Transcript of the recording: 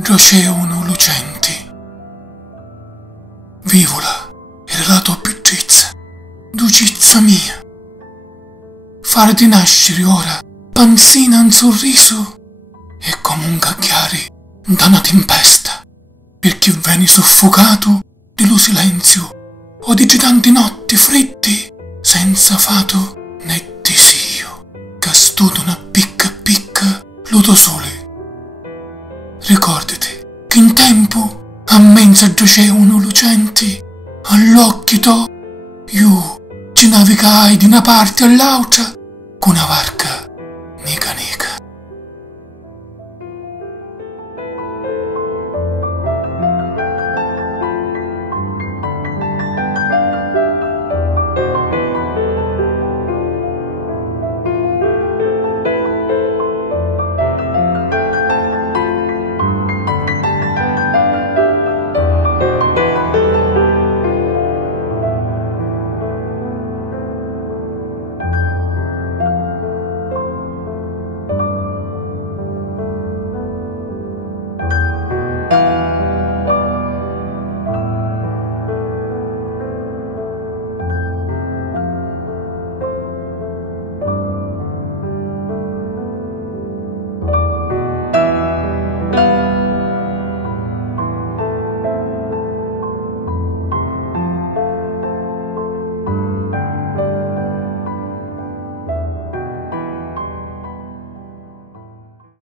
Dd'oceanu Lucenti. Vìvula era la tua biddizza, ducizza mia. Fariti nàsciri ora, panzina in surrisu, e come un ngagghiari da una tempesta, perché veni suffucatu dello silenziu, o dici tanti notti, friddi, senza fatu né disìu, che studo una picca lo tuo suli. Ricorditi che in tempu, a mezzo Dd'oceanu Lucenti, all'occhio to, io ci navigai di una parte all'altra con una barca nica nica.